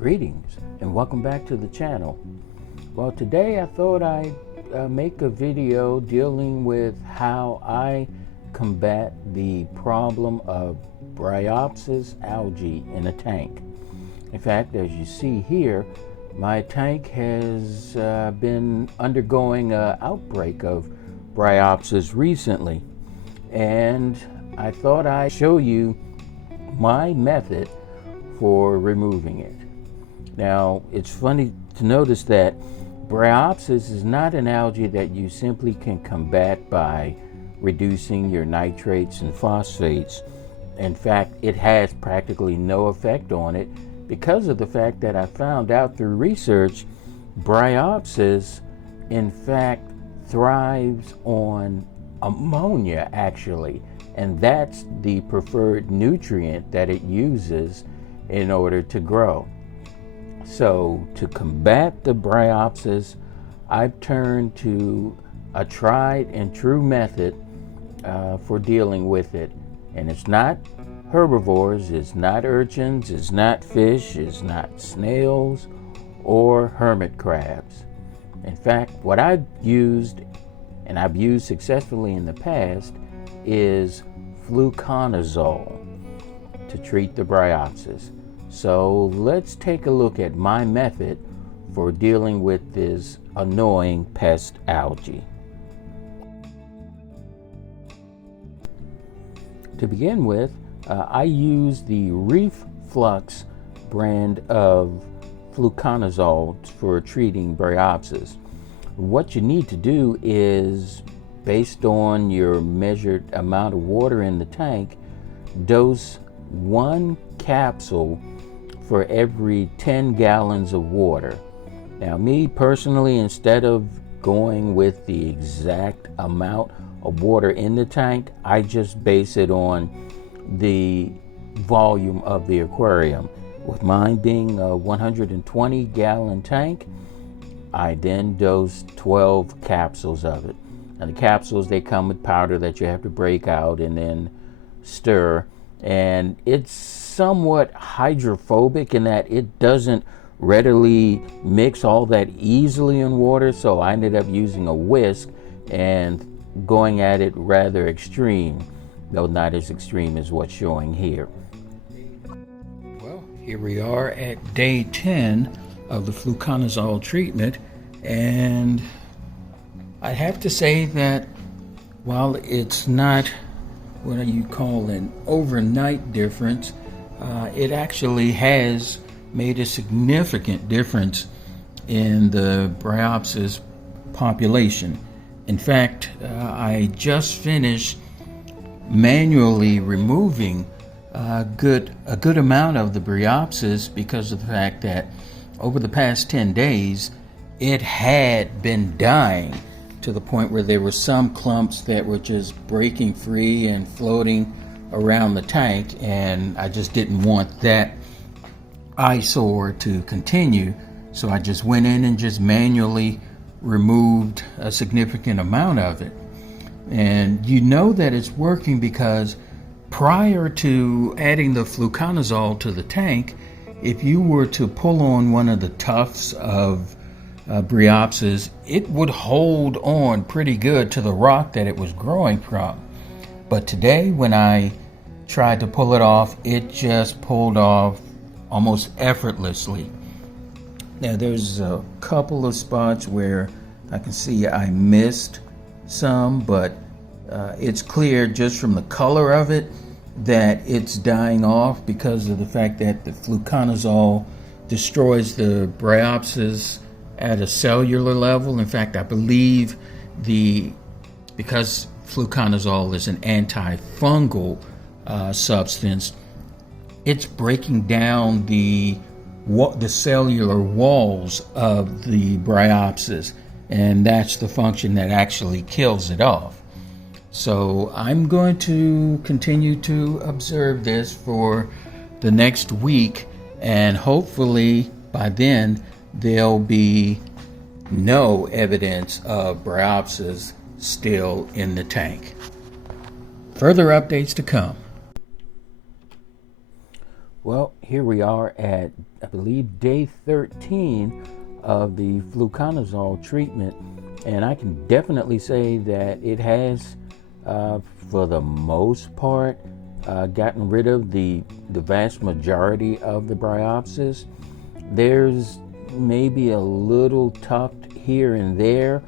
Greetings and welcome back to the channel. Well, today I thought I'd make a video dealing with how I combat the problem of Bryopsis algae in a tank. In fact, as you see here, my tank has been undergoing an outbreak of Bryopsis recently, and I thought I'd show you my method for removing it. Now, it's funny to notice that Bryopsis is not an algae that you simply can combat by reducing your nitrates and phosphates. In fact, it has practically no effect on it because of the fact that I found out through research, Bryopsis in fact thrives on ammonia actually, and that's the preferred nutrient that it uses in order to grow. So to combat the Bryopsis, I've turned to a tried and true method for dealing with it. And it's not herbivores, it's not urchins, it's not fish, it's not snails or hermit crabs. In fact, what I've used, and I've used successfully in the past, is Fluconazole to treat the Bryopsis. So let's take a look at my method for dealing with this annoying pest algae. To begin with, I use the Reflux brand of Fluconazole for treating Bryopsis. What you need to do is, based on your measured amount of water in the tank, dose 1 capsule for every 10 gallons of water. Now, me personally, instead of going with the exact amount of water in the tank, I just base it on the volume of the aquarium. With mine being a 120 gallon tank, I then dose 12 capsules of it. And the capsules, they come with powder that you have to break out and then stir. And it's somewhat hydrophobic in that it doesn't readily mix all that easily in water, so I ended up using a whisk and going at it rather extreme, though not as extreme as what's showing here. Well, here we are at day 10 of the Fluconazole treatment, and I have to say that while it's not what you call an overnight difference, it actually has made a significant difference in the Bryopsis population. In fact, I just finished manually removing a good amount of the Bryopsis because of the fact that over the past 10 days, it had been dying to the point where there were some clumps that were just breaking free and floating around the tank, and I just didn't want that eyesore to continue, so I just went in and just manually removed a significant amount of it. And you know that it's working because prior to adding the Fluconazole to the tank, if you were to pull on one of the tufts of Bryopsis, it would hold on pretty good to the rock that it was growing from. But today, when I tried to pull it off, it just pulled off almost effortlessly. Now, there's a couple of spots where I can see I missed some, but it's clear just from the color of it that it's dying off because of the fact that the Fluconazole destroys the Bryopsis at a cellular level. In fact, I believe because Fluconazole is an antifungal substance, it's breaking down the cellular walls of the Bryopsis, and that's the function that actually kills it off. So I'm going to continue to observe this for the next week, and hopefully by then there'll be no evidence of Bryopsis still in the tank. Further updates to come. Well, here we are at, I believe, day 13 of the fluconazole treatment, and I can definitely say that it has, for the most part, gotten rid of the vast majority of the bryopsis. There's maybe a little tuft here and there,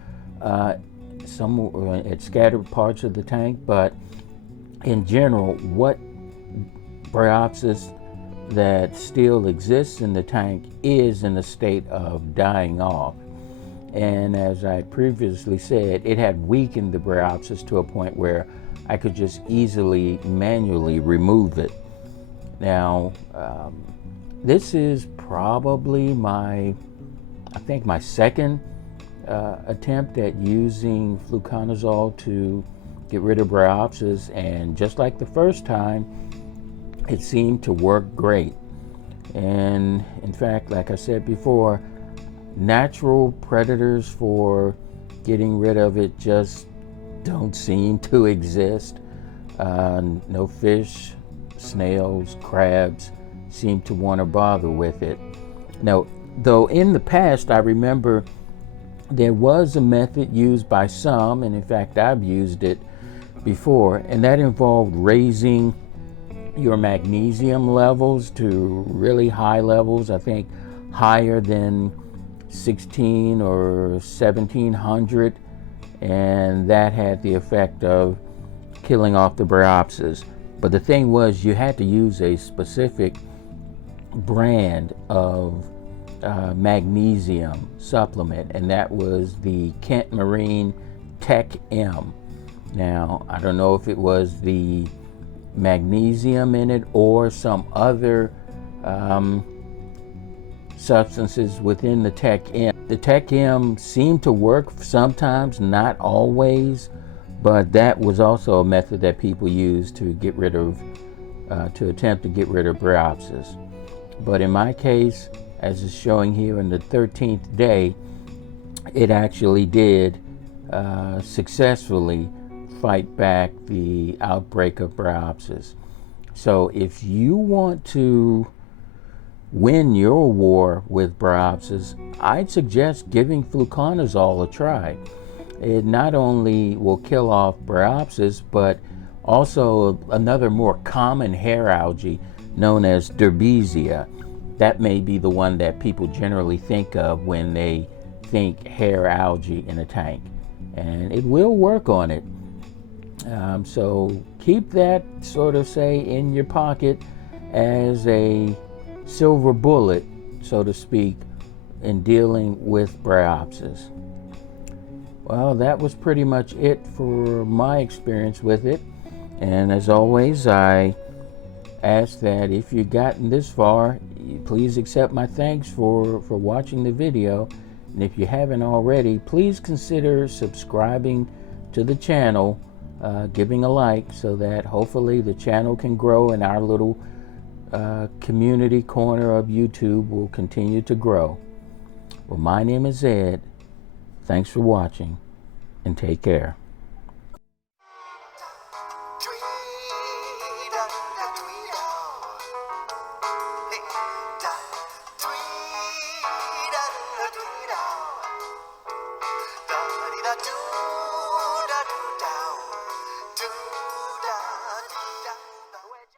some at scattered parts of the tank, but in general, what bryopsis that still exists in the tank is in a state of dying off. And as I previously said, it had weakened the bryopsis to a point where I could just easily manually remove it. Now, this is probably my second attempt at using fluconazole to get rid of bryopsis, and just like the first time, it seemed to work great. And in fact, like I said before, natural predators for getting rid of it just don't seem to exist. No fish, snails, crabs seem to want to bother with it. Now, though in the past I remember there was a method used by some, and in fact I've used it before, and that involved raising your magnesium levels to really high levels, I think higher than 16 or 1700, and that had the effect of killing off the bryopsis. But the thing was, you had to use a specific brand of magnesium supplement, and that was the Kent Marine Tech M. Now, I don't know if it was the magnesium in it or some other substances within the Tech M. The Tech M seemed to work sometimes, not always, but that was also a method that people used to get rid of, to attempt to get rid of bryopsis. But in my case, as is showing here in the 13th day, it actually did successfully fight back the outbreak of bryopsis. So if you want to win your war with bryopsis, I'd suggest giving fluconazole a try. It not only will kill off bryopsis, but also another more common hair algae known as Derbesia. That may be the one that people generally think of when they think hair algae in a tank, and it will work on it. So keep that, sort of say, in your pocket as a silver bullet, so to speak, in dealing with bryopsis. Well, that was pretty much it for my experience with it. And as always, I ask that if you've gotten this far, please accept my thanks for watching the video. And if you haven't already, please consider subscribing to the channel, giving a like, so that hopefully the channel can grow and our little community corner of YouTube will continue to grow. Well, my name is Ed. Thanks for watching, and take care.